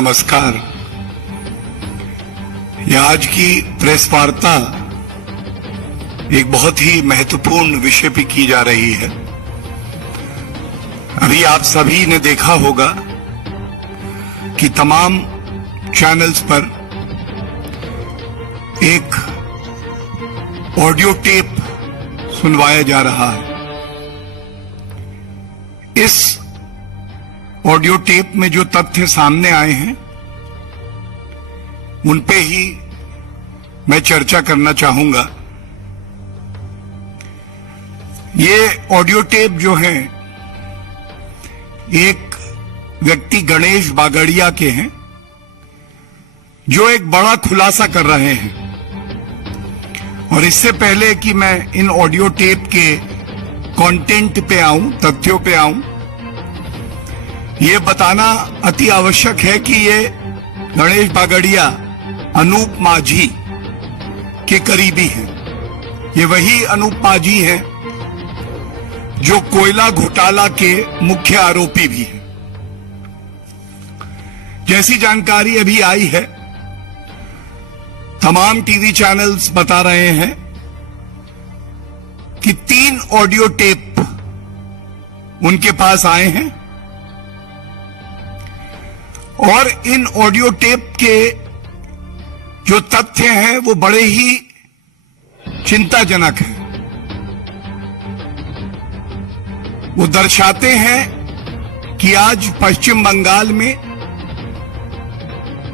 नमस्कार। यह आज की प्रेस वार्ता एक बहुत ही महत्वपूर्ण विषय पर की जा रही है। अभी आप सभी ने देखा होगा कि तमाम चैनल्स पर एक ऑडियो टेप सुनवाया जा रहा है। इस ऑडियो टेप में जो तथ्य सामने आए हैं उन पे ही मैं चर्चा करना चाहूंगा। ये ऑडियो टेप जो है एक व्यक्ति गणेश बागड़िया के हैं जो एक बड़ा खुलासा कर रहे हैं। और इससे पहले कि मैं इन ऑडियो टेप के कंटेंट पे आऊं, तथ्यों पे आऊं, ये बताना अति आवश्यक है कि ये गणेश बागड़िया अनूप माझी के करीबी हैं। ये वही अनूप माझी हैं जो कोयला घोटाला के मुख्य आरोपी भी हैं। जैसी जानकारी अभी आई है, तमाम टीवी चैनल्स बता रहे हैं कि 3 ऑडियो टेप उनके पास आए हैं और इन ऑडियो टेप के जो तथ्य हैं वो बड़े ही चिंताजनक हैं। वो दर्शाते हैं कि आज पश्चिम बंगाल में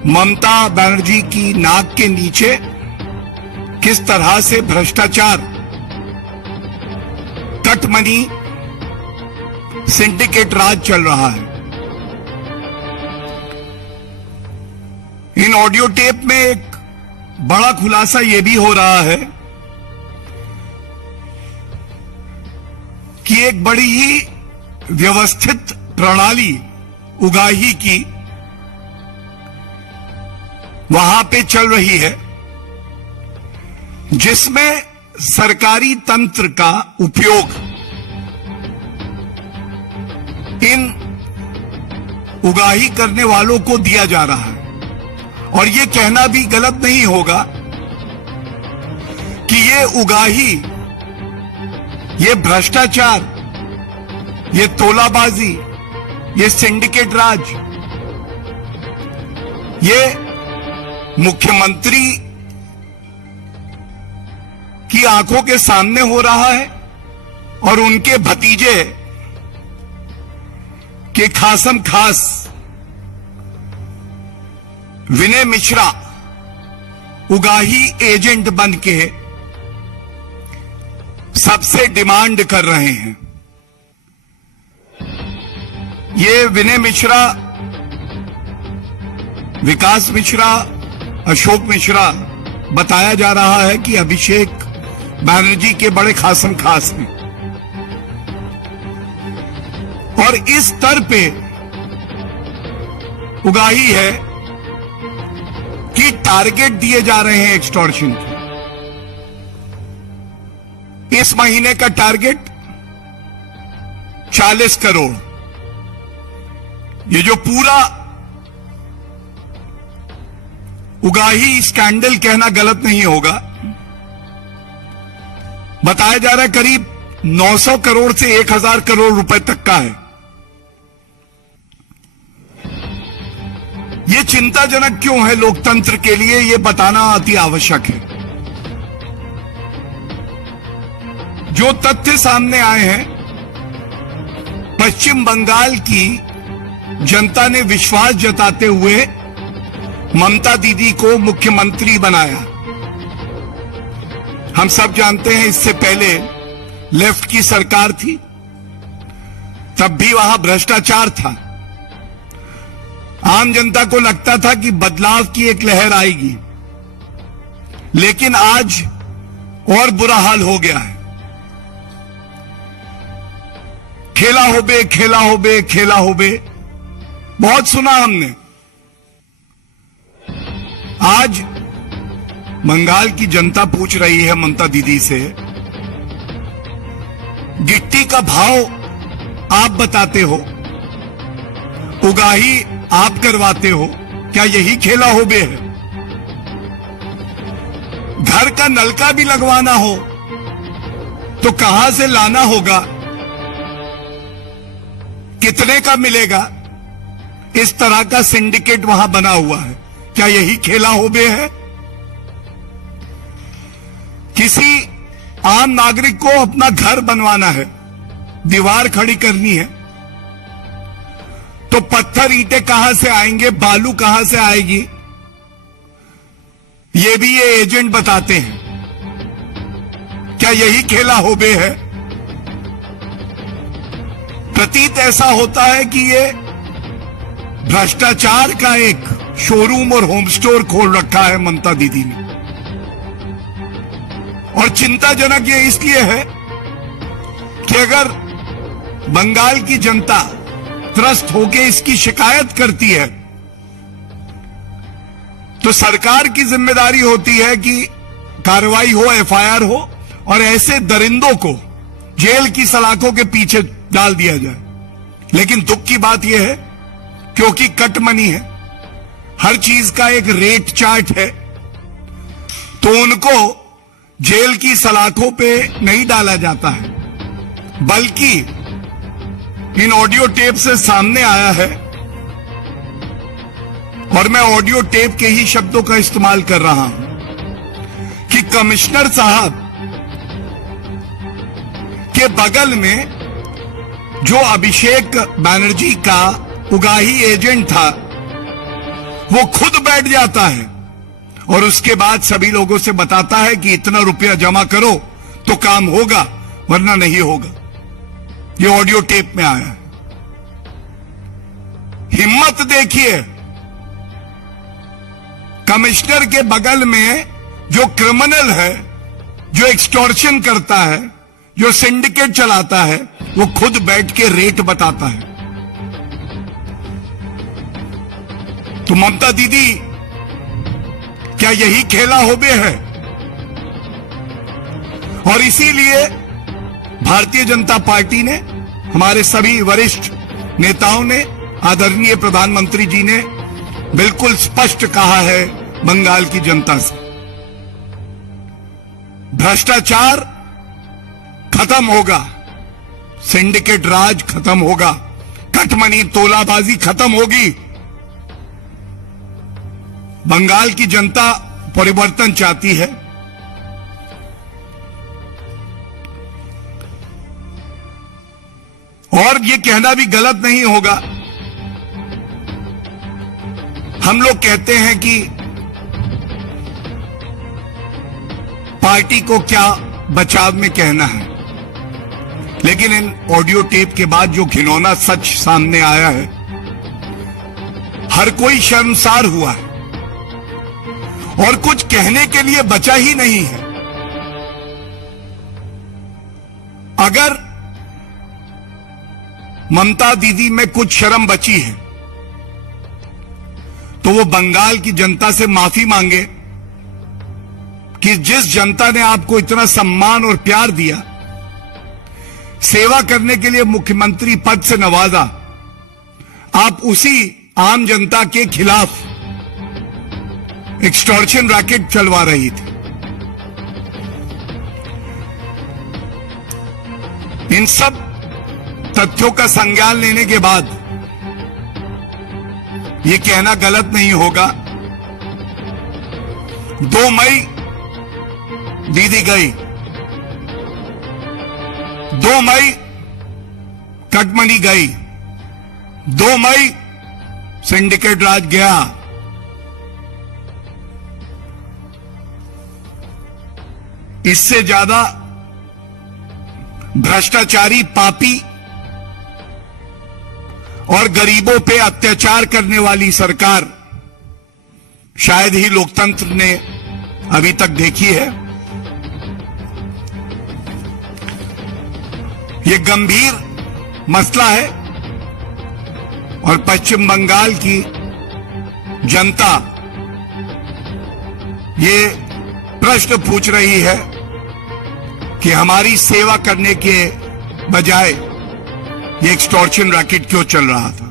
ममता बनर्जी की नाक के नीचे किस तरह से भ्रष्टाचार, कटमनी, सिंडिकेट राज चल रहा है। इन ऑडियो टेप में एक बड़ा खुलासा यह भी हो रहा है कि एक बड़ी ही व्यवस्थित प्रणाली उगाही की वहां पे चल रही है, जिसमें सरकारी तंत्र का उपयोग इन उगाही करने वालों को दिया जा रहा है। और ये कहना भी गलत नहीं होगा कि ये उगाही, ये भ्रष्टाचार, ये तोलाबाजी, ये सिंडिकेट राज, ये मुख्यमंत्री की आंखों के सामने हो रहा है और उनके भतीजे के खासम खास विनय मिश्रा उगाही एजेंट बन के सबसे डिमांड कर रहे हैं। ये विनय मिश्रा, विकास मिश्रा, अशोक मिश्रा बताया जा रहा है कि अभिषेक बनर्जी के बड़े खासम खास हैं। और इस स्तर पे उगाही है कि टारगेट दिए जा रहे हैं एक्सटॉर्शन के। इस महीने का टारगेट 40 करोड़। ये जो पूरा उगाही स्कैंडल कहना गलत नहीं होगा, बताया जा रहा है करीब 900 करोड़ से 1000 करोड़ रुपए तक का है। ये चिंताजनक क्यों है लोकतंत्र के लिए, ये बताना अति आवश्यक है। जो तथ्य सामने आए हैं, पश्चिम बंगाल की जनता ने विश्वास जताते हुए ममता दीदी को मुख्यमंत्री बनाया। हम सब जानते हैं इससे पहले लेफ्ट की सरकार थी, तब भी वहां भ्रष्टाचार था। आम जनता को लगता था कि बदलाव की एक लहर आएगी, लेकिन आज और बुरा हाल हो गया है। खेला हो बे, खेला हो बे, खेला हो बे, बहुत सुना हमने। आज बंगाल की जनता पूछ रही है ममता दीदी से, गिट्टी का भाव आप बताते हो, उगाही आप करवाते हो, क्या यही खेला हो बे है? घर का नलका भी लगवाना हो तो कहां से लाना होगा, कितने का मिलेगा? इस तरह का सिंडिकेट वहां बना हुआ है। क्या यही खेला हो बे है? किसी आम नागरिक को अपना घर बनवाना है, दीवार खड़ी करनी है, तो पत्थर ईंटें कहां से आएंगे, बालू कहां से आएगी, ये भी ये एजेंट बताते हैं। क्या यही खेला हो बे है? प्रतीत ऐसा होता है कि ये भ्रष्टाचार का एक शोरूम और होम स्टोर खोल रखा है ममता दीदी ने। और चिंताजनक ये इसलिए है कि अगर बंगाल की जनता त्रस्त होकर इसकी शिकायत करती है तो सरकार की जिम्मेदारी होती है कि कार्रवाई हो, एफआईआर हो और ऐसे दरिंदों को जेल की सलाखों के पीछे डाल दिया जाए। लेकिन दुख की बात यह है, क्योंकि कट मनी है, हर चीज का एक रेट चार्ट है, तो उनको जेल की सलाखों पे नहीं डाला जाता है, बल्कि इन ऑडियो टेप से सामने आया है, और मैं ऑडियो टेप के ही शब्दों का इस्तेमाल कर रहा हूं, कि कमिश्नर साहब के बगल में जो अभिषेक बनर्जी का उगाही एजेंट था वो खुद बैठ जाता है और उसके बाद सभी लोगों से बताता है कि इतना रुपया जमा करो तो काम होगा, वरना नहीं होगा। ये ऑडियो टेप में आया है। हिम्मत देखिए, कमिश्नर के बगल में जो क्रिमिनल है, जो एक्सटॉर्शन करता है, जो सिंडिकेट चलाता है, वो खुद बैठ के रेट बताता है। तो ममता दीदी, क्या यही खेला हो बे है? और इसीलिए भारतीय जनता पार्टी ने, हमारे सभी वरिष्ठ नेताओं ने, आदरणीय प्रधानमंत्री जी ने बिल्कुल स्पष्ट कहा है बंगाल की जनता से, भ्रष्टाचार खत्म होगा, सिंडिकेट राज खत्म होगा, कटमनी तोलाबाजी खत्म होगी। बंगाल की जनता परिवर्तन चाहती है। और ये कहना भी गलत नहीं होगा, हम लोग कहते हैं कि पार्टी को क्या बचाव में कहना है, लेकिन इन ऑडियो टेप के बाद जो घिनौना सच सामने आया है, हर कोई शर्मसार हुआ है और कुछ कहने के लिए बचा ही नहीं है। अगर ममता दीदी में कुछ शर्म बची है तो वो बंगाल की जनता से माफी मांगे कि जिस जनता ने आपको इतना सम्मान और प्यार दिया, सेवा करने के लिए मुख्यमंत्री पद से नवाजा, आप उसी आम जनता के खिलाफ एक्सटॉर्शन रैकेट चलवा रही थी। इन सब तथ्यों का संज्ञान लेने के बाद ये कहना गलत नहीं होगा, 2 मई दीदी गई, 2 मई कटमनी गई, 2 मई सिंडिकेट राज गया। इससे ज्यादा भ्रष्टाचारी, पापी और गरीबों पे अत्याचार करने वाली सरकार शायद ही लोकतंत्र ने अभी तक देखी है। ये गंभीर मसला है और पश्चिम बंगाल की जनता ये प्रश्न पूछ रही है कि हमारी सेवा करने के बजाय ये एक्सटॉर्शन रैकेट क्यों चल रहा था।